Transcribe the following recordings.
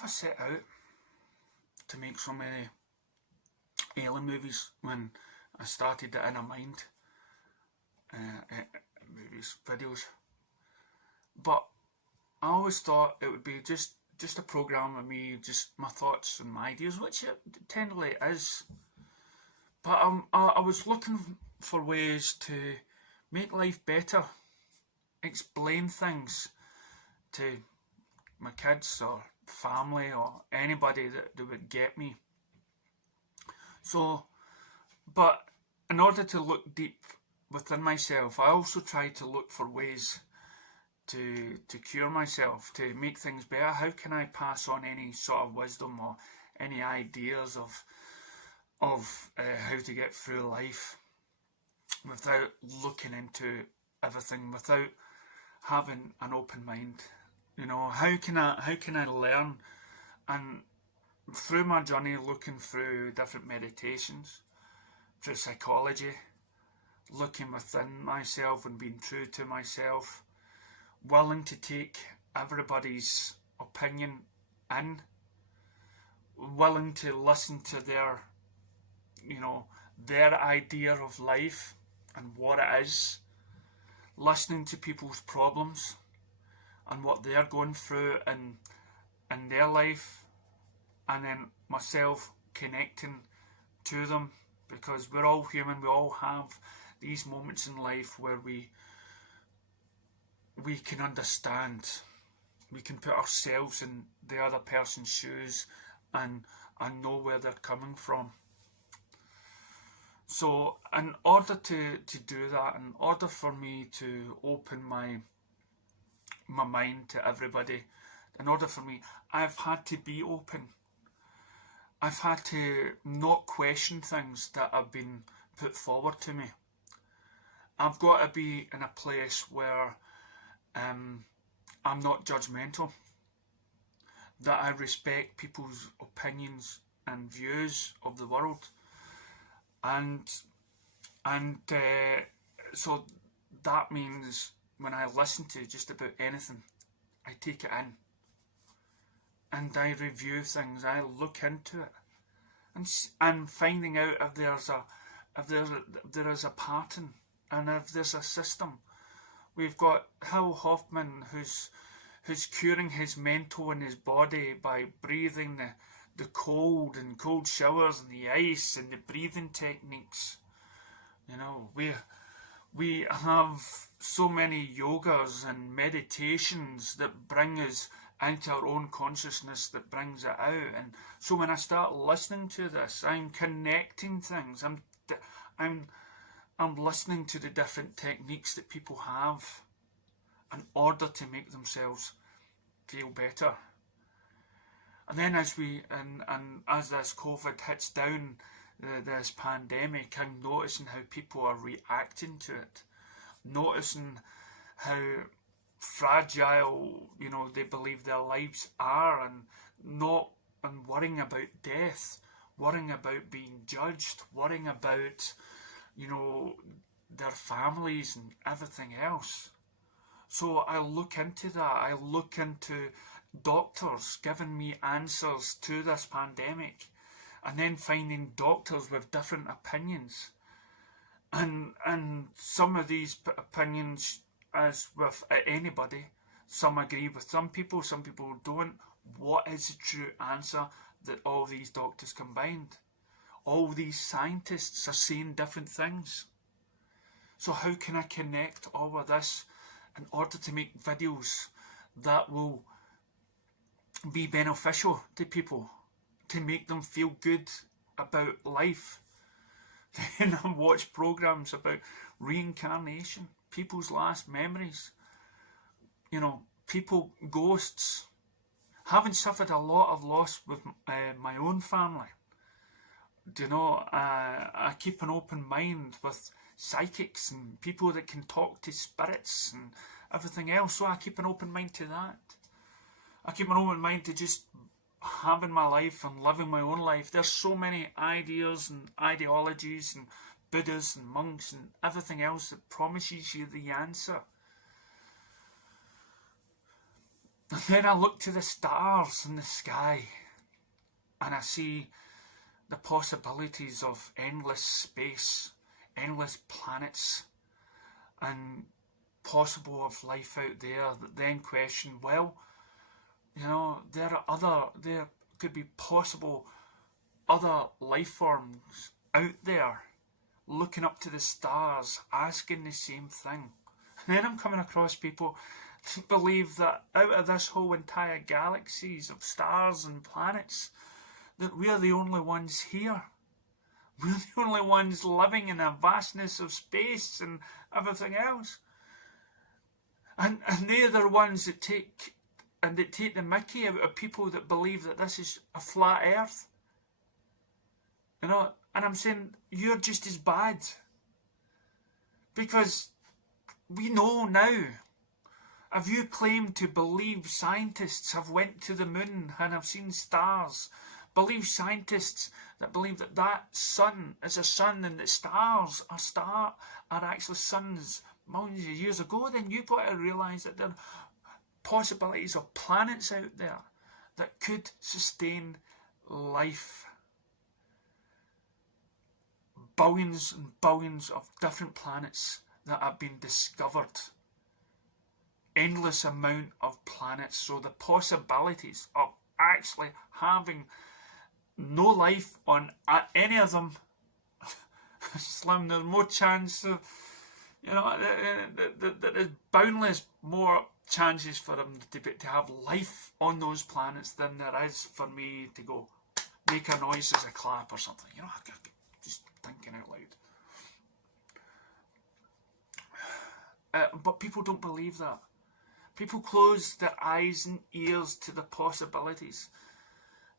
never set out to make so many alien movies when I started the Inner Mind movies, videos. But I always thought it would be just a program of me, just my thoughts and my ideas, which it technically is. But I was looking for ways to make life better, explain things to my kids or family or anybody that would get me. So, but in order to look deep within myself, I also try to look for ways to cure myself, to make things better. How can I pass on any sort of wisdom or any ideas of how to get through life without looking into everything, without having an open mind? You know, how can I learn? And through my journey, looking through different meditations, through psychology, looking within myself and being true to myself, willing to take everybody's opinion in, willing to listen to their, their idea of life and what it is, listening to people's problems and what they're going through in their life, and then myself connecting to them, because we're all human. We all have these moments in life where we can understand, we can put ourselves in the other person's shoes and know where they're coming from. So in order to do that, in order for me to open my mind to everybody, in order for me, I've had to be open. I've had to not question things that have been put forward to me. I've got to be in a place where I'm not judgmental, that I respect people's opinions and views of the world, and so that means when I listen to just about anything, I take it in and I review things. I look into it and finding out if there is a pattern and if there's a system. We've got Hill Hoffman who's curing his mental and his body by breathing the cold and cold showers and the ice and the breathing techniques. You know, we have so many yogas and meditations that bring us into our own consciousness, that brings it out. And so when I start listening to this, I'm connecting things. I'm listening to the different techniques that people have in order to make themselves feel better. And then as this COVID hits down, this pandemic, I'm noticing how people are reacting to it, noticing how fragile, they believe their lives are, and worrying about death, worrying about being judged, worrying about, their families and everything else. So I look into that. I look into doctors giving me answers to this pandemic, and then finding doctors with different opinions. And some of these opinions, as with anybody, some agree with some people don't. What is the true answer that all these doctors combined? All these scientists are saying different things. So how can I connect all of this in order to make videos that will be beneficial to people, to make them feel good about life? Then I watch programs about reincarnation, people's last memories, people, ghosts. Having suffered a lot of loss with my own family, I keep an open mind with psychics and people that can talk to spirits and everything else. So I keep an open mind to that. I keep an open mind to just having my life and living my own life. There's so many ideas and ideologies and Buddhas and monks and everything else that promises you the answer. And then I look to the stars in the sky and I see the possibilities of endless space, endless planets, and possible of life out there, that then question, well, you know, there could be possible other life forms out there looking up to the stars, asking the same thing. And then I'm coming across people who believe that out of this whole entire galaxies of stars and planets, that we are the only ones here. We're the only ones living in a vastness of space and everything else. And they're the ones that take the mickey out of people that believe that this is a flat earth. You know, and I'm saying, you're just as bad. Because we know now, if you claim to believe scientists have went to the moon and have seen stars, believe scientists that believe that that sun is a sun and that stars are actually suns millions of years ago, then you've got to realise that there are possibilities of planets out there that could sustain life. Billions and billions of different planets that have been discovered. Endless amount of planets. So the possibilities of actually having no life on any of them slim. There's more chance of, you know, there's boundless more chances for them to have life on those planets than there is for me to go make a noise as a clap or something. You know, just thinking out loud. But people don't believe that. People close their eyes and ears to the possibilities.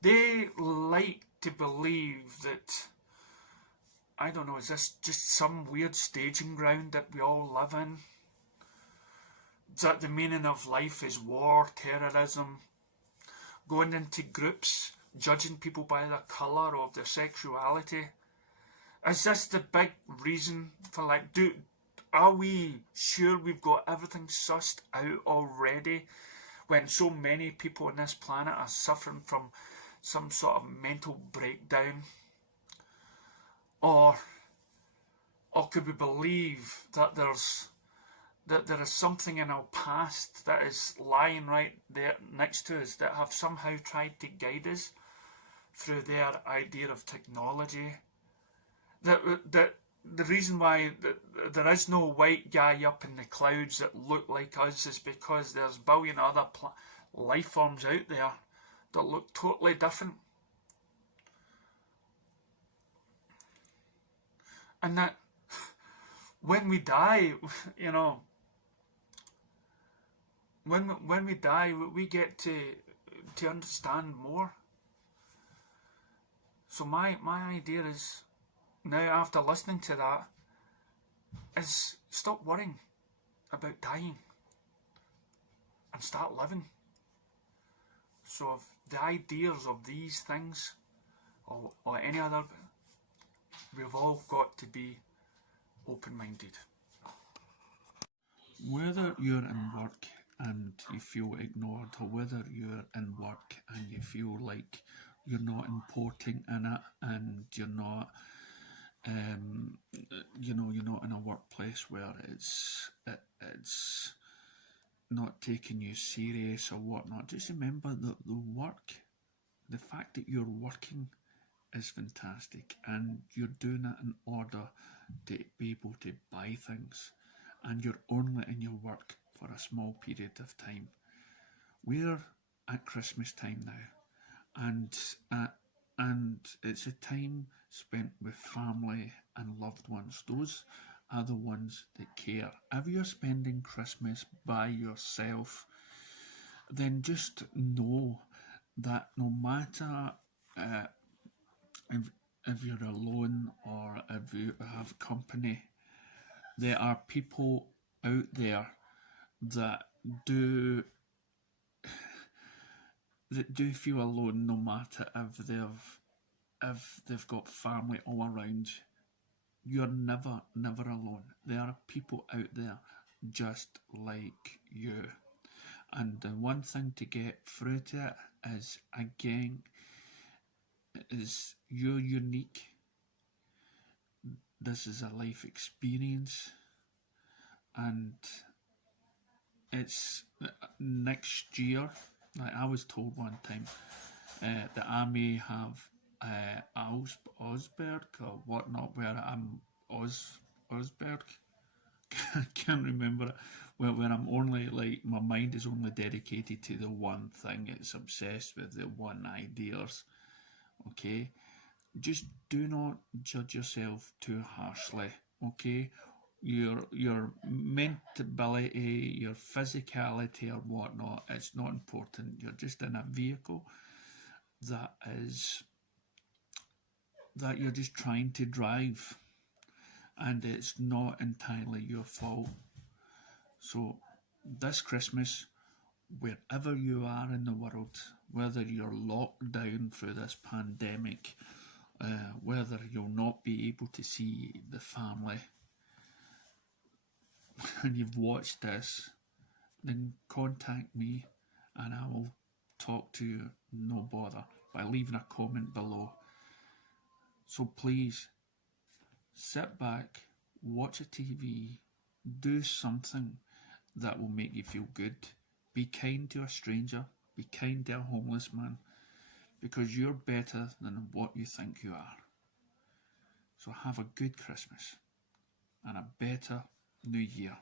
They like to believe that, I don't know, is this just some weird staging ground that we all live in? That the meaning of life is war, terrorism, going into groups, judging people by the colour of their sexuality? Is this the big reason for life? Are we sure we've got everything sussed out already when so many people on this planet are suffering from some sort of mental breakdown? Or could we believe that there is something in our past that is lying right there next to us that have somehow tried to guide us through their idea of technology? That the reason why there is no white guy up in the clouds that look like us is because there's a billion other life forms out there that look totally different. And that when we die, you know, when we die, we get to understand more. So my idea is, now after listening to that, is stop worrying about dying and start living. So if the ideas of these things or any other, we've all got to be open-minded. Whether you're in work and you feel ignored, or whether you're in work and you feel like you're not important in it, and you're not, you're not in a workplace where it's not taking you serious or whatnot, just remember that the fact that you're working is fantastic, and you're doing it in order to be able to buy things, and you're only in your work for a small period of time. We're at Christmas time now, and it's a time spent with family and loved ones. Those are the ones that care. If you're spending Christmas by yourself, then just know that no matter if you're alone or if you have company, there are people out there that do feel alone, no matter if they've got family all around. You're never alone. There are people out there just like you. And the one thing to get through to it is, again, is you're unique. This is a life experience, and it's next year. Like I was told one time that I may have Osberg or whatnot, where I'm Osberg. I can't remember it. Where I'm only like, my mind is only dedicated to the one thing. It's obsessed with the one ideas. Okay, just do not judge yourself too harshly. Okay, your mentability, your physicality, or whatnot, it's not important. You're just in a vehicle that you're just trying to drive, and it's not entirely your fault. So this Christmas, wherever you are in the world, whether you're locked down through this pandemic, whether you'll not be able to see the family, and you've watched this, then contact me and I will talk to you, no bother, by leaving a comment below. So please, sit back, watch a TV, do something that will make you feel good. Be kind to a stranger, be kind to a homeless man, because you're better than what you think you are. So have a good Christmas and a better New Year.